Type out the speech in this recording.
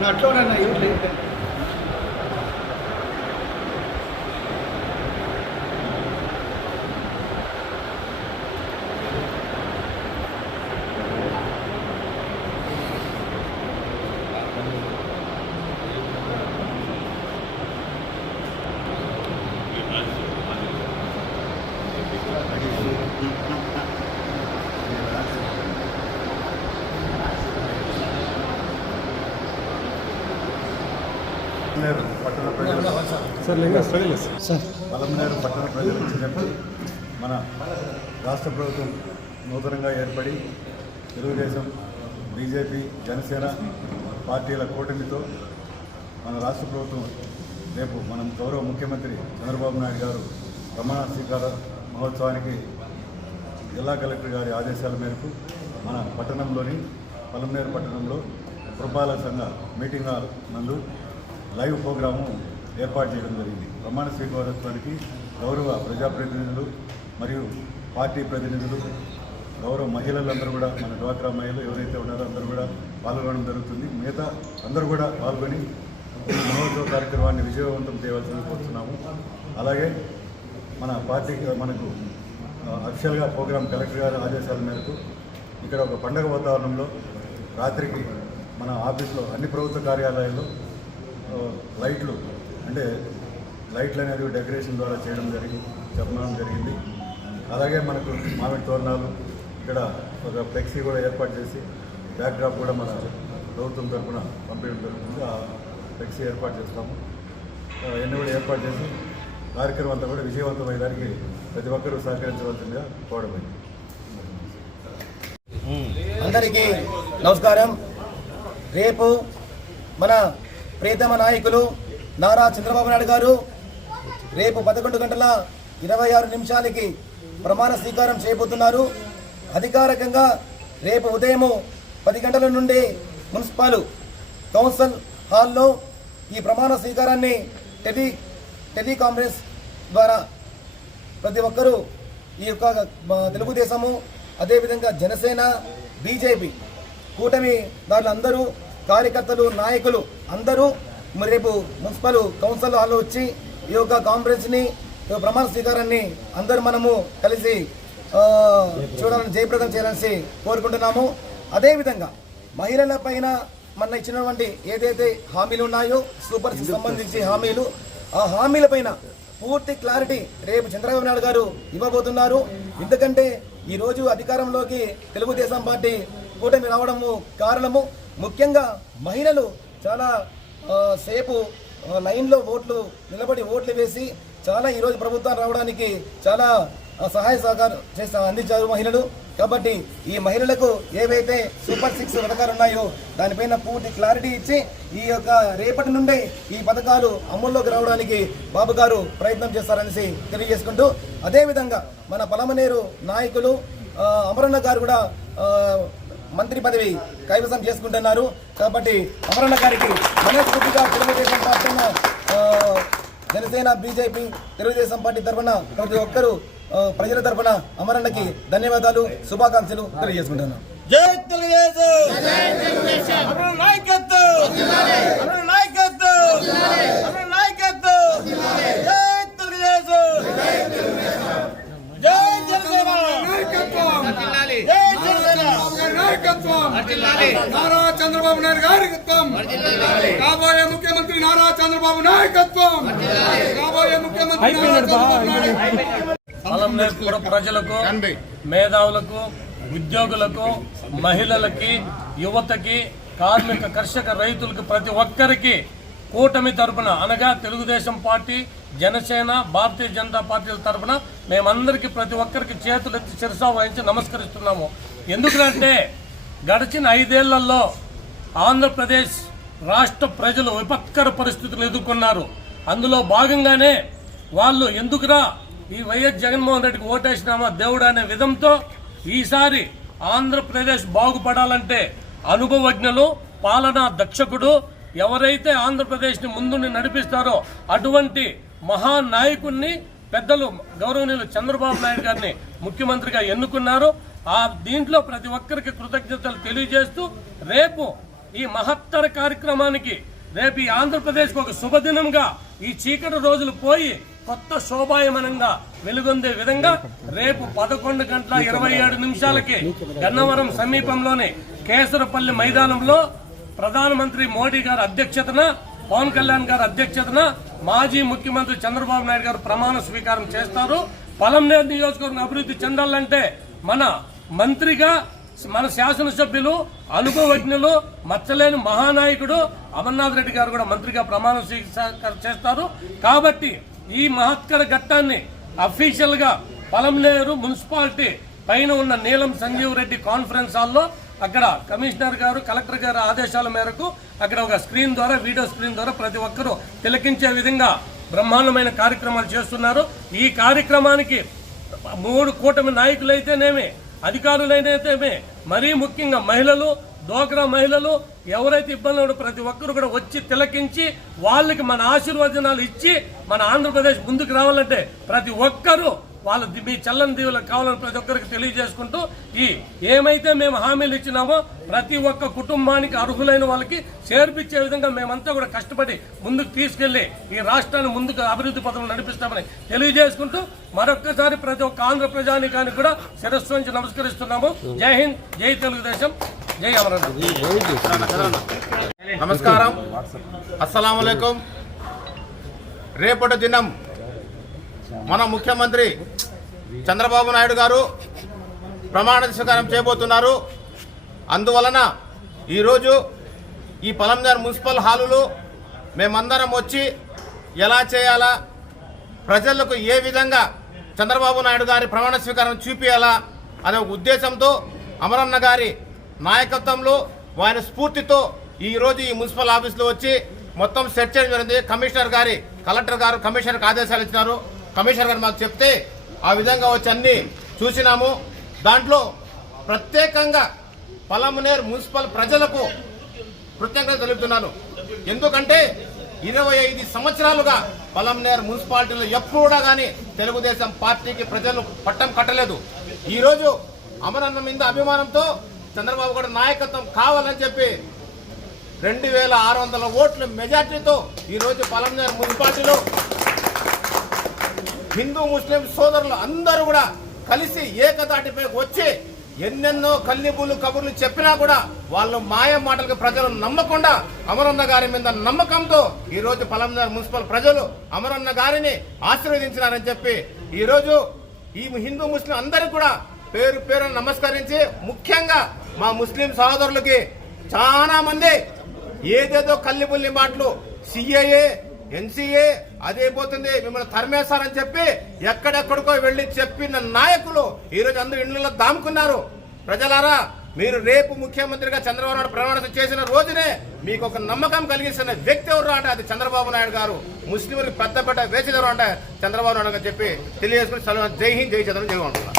நான் அட்லோட நான் யூட்டில் இருக்கேன் మలంనేరు పట్టణ ప్రజలు సార్ మలంనేరు పట్టణ ప్రజలు ఇచ్చినప్పుడు మన రాష్ట్ర ప్రభుత్వం నూతనంగా ఏర్పడి తెలుగుదేశం బీజేపీ జనసేన పార్టీల కూటమితో మన రాష్ట్ర ప్రభుత్వం రేపు మనం గౌరవ ముఖ్యమంత్రి చంద్రబాబు నాయుడు గారు ప్రమాణ స్వీకార మహోత్సవానికి జిల్లా కలెక్టర్ గారి ఆదేశాల మేరకు మన పట్టణంలోని పలంనేరు పట్టణంలో పురపాలక సంఘ మీటింగ్ హాల్ నందు లైవ్ ప్రోగ్రాము ఏర్పాటు చేయడం జరిగింది ప్రమాణ స్వీకారత్వానికి గౌరవ ప్రజాప్రతినిధులు మరియు పార్టీ ప్రతినిధులు గౌరవ మహిళలందరూ కూడా మన డ్వాక్రా మహిళలు ఎవరైతే ఉన్నారో అందరూ కూడా పాల్గొనడం జరుగుతుంది మిగతా అందరూ కూడా పాల్గొని మహోత్సవ కార్యక్రమాన్ని విజయవంతం చేయవలసింది కోరుతున్నాము అలాగే మన పార్టీ మనకు అఫిషియల్గా ప్రోగ్రాం కలెక్టర్ గారి ఆదేశాల మేరకు ఇక్కడ ఒక పండగ వాతావరణంలో రాత్రికి మన ఆఫీస్లో అన్ని ప్రభుత్వ కార్యాలయాల్లో లైట్లు అంటే లైట్లు అనేది డెకరేషన్ ద్వారా చేయడం జరిగింది చెప్పడం జరిగింది అలాగే మనకు మామిడి తోరణాలు ఇక్కడ ఒక ఫ్లెక్సీ కూడా ఏర్పాటు చేసి బ్యాక్డ్రాప్ కూడా మన ప్రభుత్వం తరఫున పంపిణీ జరుగుతుంది ఆ ఫ్లెక్సీ ఏర్పాటు చేస్తాము ఎన్ని కూడా ఏర్పాటు చేసి కార్యక్రమం అంతా కూడా విజయవంతమయ్యేదానికి ప్రతి ఒక్కరూ సహకరించవలసిందిగా కోరమైంది అందరికీ నమస్కారం రేపు మన ప్రియతమ నాయకులు నారా చంద్రబాబు నాయుడు గారు రేపు పదకొండు గంటల ఇరవై ఆరు నిమిషాలకి ప్రమాణ స్వీకారం చేయబోతున్నారు అధికారికంగా రేపు ఉదయము పది గంటల నుండి మున్సిపల్ కౌన్సిల్ హాల్లో ఈ ప్రమాణ స్వీకారాన్ని టెలి టెలికాన్ఫరెన్స్ ద్వారా ప్రతి ఒక్కరూ ఈ యొక్క తెలుగుదేశము అదేవిధంగా జనసేన బీజేపీ కూటమి దాంట్లో అందరూ కార్యకర్తలు నాయకులు అందరూ మరి రేపు మున్సిపల్ కౌన్సిల్ హాల్లో వచ్చి ఈ యొక్క కాన్ఫరెన్స్ని ప్రమాణ స్వీకారాన్ని అందరూ మనము కలిసి చూడాలని జయప్రదం చేయాలని కోరుకుంటున్నాము అదేవిధంగా మహిళల పైన మన ఇచ్చినటువంటి ఏదైతే హామీలు ఉన్నాయో సూపర్ సంబంధించి హామీలు ఆ హామీల పైన పూర్తి క్లారిటీ రేపు చంద్రబాబు నాయుడు గారు ఇవ్వబోతున్నారు ఎందుకంటే ఈరోజు అధికారంలోకి తెలుగుదేశం పార్టీ కూటమి రావడము కారణము ముఖ్యంగా మహిళలు చాలా సేపు లైన్లో ఓట్లు నిలబడి ఓట్లు వేసి చాలా ఈరోజు ప్రభుత్వం రావడానికి చాలా సహాయ సహకారం చేస్తా అందించారు మహిళలు కాబట్టి ఈ మహిళలకు ఏవైతే సూపర్ సిక్స్ పథకాలు ఉన్నాయో దానిపైన పూర్తి క్లారిటీ ఇచ్చి ఈ యొక్క రేపటి నుండే ఈ పథకాలు అమల్లోకి రావడానికి బాబు గారు ప్రయత్నం చేస్తారనేసి తెలియజేసుకుంటూ అదేవిధంగా మన పలమనేరు నాయకులు అమరన్న గారు కూడా మంత్రి పదవి కైవసం చేసుకుంటున్నారు కాబట్టి అమరణ గారికి మనస్ఫూర్తిగా Telugu Desam party Janasena BJP Telugu Desam party తరఫున ప్రతి ఒక్కరూ ప్రజల తరఫున అమరణకి ధన్యవాదాలు శుభాకాంక్షలు తెలియజేసుకుంటున్నాను జై తెలుగుదేశం నారా చంద్రబాబు కాబోయే ముఖ్యమంత్రి నారా చంద్రబాబు నాయకత్వం కాబోయే ముఖ్యమంత్రి ప్రజలకు మేధావులకు ఉద్యోగులకు మహిళలకి యువతకి కార్మిక కర్షక రైతులకు ప్రతి ఒక్కరికి కూటమి తరపున అనగా తెలుగుదేశం పార్టీ జనసేన భారతీయ జనతా పార్టీల తరపున మేమందరికీ ప్రతి ఒక్కరికి చేతులెత్తి శిరసా వహించి నమస్కరిస్తున్నాము ఎందుకంటే గడిచిన ఐదేళ్లలో ఆంధ్రప్రదేశ్ రాష్ట్ర ప్రజలు విపత్కర పరిస్థితులు ఎదుర్కొన్నారు అందులో భాగంగానే వాళ్ళు ఎందుకురా ఈ వైఎస్ జగన్మోహన్ రెడ్డికి ఓటేసినామా దేవుడు అనే విధంతో ఈసారి ఆంధ్రప్రదేశ్ బాగుపడాలంటే అనుభవజ్ఞులు పాలనా దక్షకుడు ఎవరైతే ఆంధ్రప్రదేశ్ని ముందుని నడిపిస్తారో అటువంటి మహానాయకుణ్ణి పెద్దలు గౌరవనీయులు చంద్రబాబు నాయుడు గారిని ముఖ్యమంత్రిగా ఎన్నుకున్నారు ఆ దీంట్లో ప్రతి ఒక్కరికి కృతజ్ఞతలు తెలియజేస్తూ రేపు ఈ మహత్తర కార్యక్రమానికి రేపు ఈ ఆంధ్రప్రదేశ్కి ఒక శుభదినంగా ఈ చీకటి రోజులు పోయి కొత్త శోభాయమనంగా వెలుగొందే విధంగా రేపు పదకొండు గంటల ఇరవై ఏడు నిమిషాలకి గన్నవరం సమీపంలోని కేసరపల్లి మైదానంలో ప్రధానమంత్రి మోడీ గారి అధ్యక్షతన పవన్ కళ్యాణ్ గారి అధ్యక్షతన మాజీ ముఖ్యమంత్రి చంద్రబాబు నాయుడు గారు ప్రమాణ స్వీకారం చేస్తారు పలంనేరు నియోజకవర్గం అభివృద్ధి చెందాలంటే మన మంత్రిగా మన శాసనసభ్యులు అనుభవజ్ఞులు మచ్చలేని మహానాయకుడు అమర్నాథ్ రెడ్డి గారు కూడా మంత్రిగా ప్రమాణం చేస్తారు కాబట్టి ఈ మహత్కర ఘట్టాన్ని అఫీషియల్గా పలంలేరు మున్సిపాలిటీ పైన ఉన్న నీలం సంజీవ్ రెడ్డి కాన్ఫరెన్స్ హాల్లో అక్కడ కమిషనర్ గారు కలెక్టర్ గారు ఆదేశాల మేరకు అక్కడ ఒక స్క్రీన్ ద్వారా వీడియో స్క్రీన్ ద్వారా ప్రతి ఒక్కరూ తిలకించే విధంగా బ్రహ్మాండమైన కార్యక్రమాలు చేస్తున్నారు ఈ కార్యక్రమానికి మూడు కూటమి నాయకులైతేనేమి అధికారులైనతేమే మరీ ముఖ్యంగా మహిళలు డోక్రా మహిళలు ఎవరైతే ఇబ్బందులు ప్రతి ఒక్కరు కూడా వచ్చి తిలకించి వాళ్ళకి మన ఆశీర్వచనాలు ఇచ్చి మన ఆంధ్రప్రదేశ్ ముందుకు రావాలంటే ప్రతి ఒక్కరూ వాళ్ళ మీ చల్లని దీవులకు కావాలని ప్రతి ఒక్కరికి తెలియజేసుకుంటూ ఈ ఏమైతే మేము హామీలు ఇచ్చినామో ప్రతి ఒక్క కుటుంబానికి అర్హులైన వాళ్ళకి చేర్పించే విధంగా మేమంతా కూడా కష్టపడి ముందుకు తీసుకెళ్లి ఈ రాష్ట్రాన్ని ముందుకు అభివృద్ధి పథకం నడిపిస్తామని తెలియజేసుకుంటూ మరొక్కసారి ప్రతి ఒక్క ఆంధ్ర ప్రజానికానికి కూడా శిరస్సు నుంచి నమస్కరిస్తున్నాము జై హింద్ జై తెలుగుదేశం జై అమరనాథ్ నమస్కారం అస్సలం రేపటి దినం మన ముఖ్యమంత్రి చంద్రబాబు నాయుడు గారు ప్రమాణ స్వీకారం చేయబోతున్నారు అందువలన ఈరోజు ఈ పలంజార్ మున్సిపల్ హాలులు మేమందరం వచ్చి ఎలా చేయాలా ప్రజలకు ఏ విధంగా చంద్రబాబు నాయుడు గారి ప్రమాణ స్వీకారం చూపించాలా అనే ఒక ఉద్దేశంతో అమరన్న గారి నాయకత్వంలో వారి స్ఫూర్తితో ఈరోజు ఈ మున్సిపల్ ఆఫీస్లో వచ్చి మొత్తం సెట్ చేయడం జరిగింది కమిషనర్ గారి కలెక్టర్ గారు కమిషనర్కి ఆదేశాలు ఇచ్చినారు కమిషనర్ గారు మాకు చెప్తే ఆ విధంగా వచ్చి అన్ని చూసినాము దాంట్లో ప్రత్యేకంగా పలమనేర్ మున్సిపల్ ప్రజలకు కృతజ్ఞత తెలుపుతున్నాను ఎందుకంటే ఇరవై ఐదు సంవత్సరాలుగా పలంనేర్ మున్సిపాలిటీలో కూడా కానీ తెలుగుదేశం పార్టీకి ప్రజలు పట్టం కట్టలేదు ఈరోజు అమరన్న మీద అభిమానంతో చంద్రబాబు గారు నాయకత్వం కావాలని చెప్పి రెండు వేల ఆరు వందల ఓట్ల మెజార్టీతో ఈరోజు పలంనేర్ మున్సిపాలిటీలో హిందూ ముస్లిం సోదరులు అందరూ కూడా కలిసి ఏకతాటిపై వచ్చి ఎన్నెన్నో కల్లిబులు కబుర్లు చెప్పినా కూడా వాళ్ళు మాయ మాటలకు ప్రజలు నమ్మకుండా అమరన్న గారి మీద నమ్మకంతో ఈరోజు పలంనగర్ మున్సిపల్ ప్రజలు అమరన్న గారిని ఆశీర్వదించినారని చెప్పి ఈరోజు ఈ హిందూ ముస్లిం అందరికీ కూడా పేరు పేరు నమస్కరించి ముఖ్యంగా మా ముస్లిం సహోదరులకి చాలా మంది ఏదేదో కల్లిబుల్లి మాటలు సిఏఏ ఎన్సీఏ అదే పోతుంది మిమ్మల్ని తరిమేశారని చెప్పి ఎక్కడెక్కడికో వెళ్ళి చెప్పిన నాయకులు ఈరోజు అందరూ ఇళ్లలో దాముకున్నారు ప్రజలారా మీరు రేపు ముఖ్యమంత్రిగా చంద్రబాబు నాయుడు ప్రమాణం చేసిన రోజునే మీకు ఒక నమ్మకం కలిగిస్తున్న వ్యక్తి ఎవరు అంటే అది చంద్రబాబు నాయుడు గారు ముస్లింలకు పెద్ద పెట్ట వేసేదెవరు అంటే చంద్రబాబు నాయుడు గారు చెప్పి తెలియజేసుకుని జై హింద్ జై చంద్రం జై